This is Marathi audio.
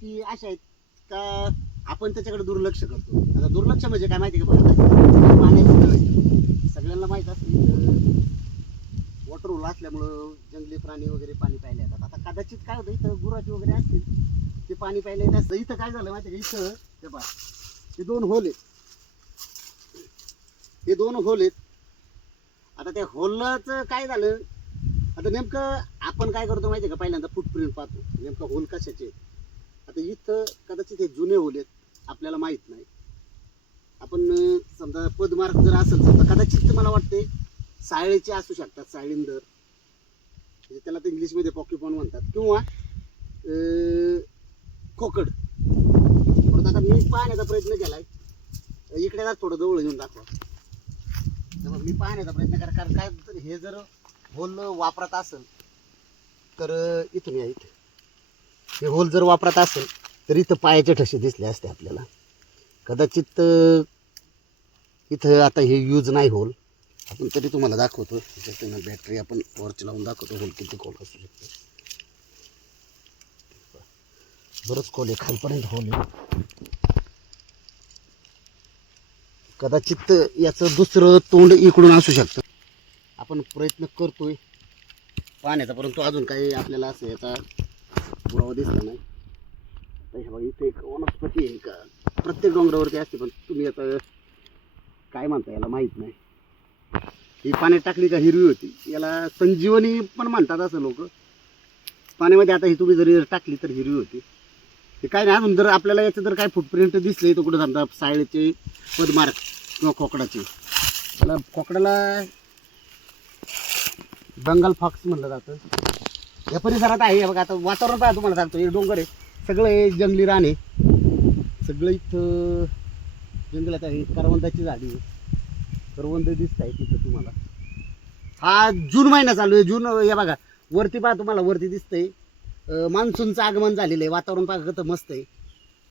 ती अशा आहेत का आपण त्याच्याकडे दुर्लक्ष करतो. आता दुर्लक्ष म्हणजे काय माहिती का बघा, पाण्याची तळ आहे. सगळ्यांना माहीत असते वॉटर होल असल्यामुळं जंगली प्राणी वगैरे पाणी प्यायला येतात. आता कदाचित काय होतं, इथं गुराखी वगैरे असतील ते पाणी प्यायला येत असतं. इथं काय झालं माहिती का, इथं हे पहा, हे दोन होल आहेत, हे दोन होल आहेत. आता त्या होलचं काय झालं, आता नेमकं आपण काय करतो माहिती आहे का, पहिल्यांदा फुटप्रिंट पाहतो नेमकं होल कशाचे आहेत. आता इथं कदाचित हे जुने होल आहेत, आपल्याला माहीत नाही. आपण समजा पदमार्क जर असेल समजा, कदाचित मला वाटते सायळीचे असू शकतात, सायळींदर म्हणजे त्याला तर इंग्लिशमध्ये पॉक्युपॉन म्हणतात, किंवा खोकड. परत आता मी पाहण्याचा प्रयत्न केलाय, इकडे जर थोडं जवळ घेऊन दाखवा. तर मी पाहण्याचा प्रयत्न करा, कारण काय तर हे जर होल वापरत असेल तर इथून या, इथे हे होल जर वापरत असेल तर इथं पायाचे ठसे दिसले असते आपल्याला. कदाचित इथं आता हे यूज नाही होल, आपण तरी तुम्हाला दाखवतो. त्याच्यात बॅटरी आपण वरची लावून दाखवतो होल किती खोल असू शकतो. बरंच खोल आहे, खालपर्यंत होल आहे. कदाचित याचं दुसरं तोंड इकडून असू शकतं. आपण प्रयत्न करतोय पाहण्याचा, परंतु अजून काही आपल्याला असं याचा पुरावा दिसला नाही. तर हे बघा, इथे एक वनस्पती आहे का, प्रत्येक डोंगरावरती असते, पण तुम्ही आता काय म्हणता याला माहीत नाही. ही पाण्यात टाकली का हिरवी होती, याला संजीवनी पण म्हणतात असं लोक. पाण्यामध्ये आता ही तुम्ही जरी टाकली तर हिरवी होती. ते काय नाही, अजून जर आपल्याला याचं जर काय फुटप्रिंट दिसले तर कुठं समजा सायळेचे पदमार्क किंवा खोकडाचे, त्याला खोकडाला बंगाल फॉक्स म्हणलं जातं. या परिसरात आहे बघा. आता वातावरण पाहा, तुम्हाला सांगतो, हे डोंगर आहे, सगळं हे जंगली रान आहे, सगळं इथं जंगलात आहे. करवंदाची झाडी, करवंद दिसत आहे तिथं तुम्हाला. हा जून महिना चालू आहे, जून. या बघा वरती पहा, तुम्हाला वरती दिसतंय मान्सूनचं आगमन झालेलं आहे. वातावरण पाहा कसं मस्त आहे.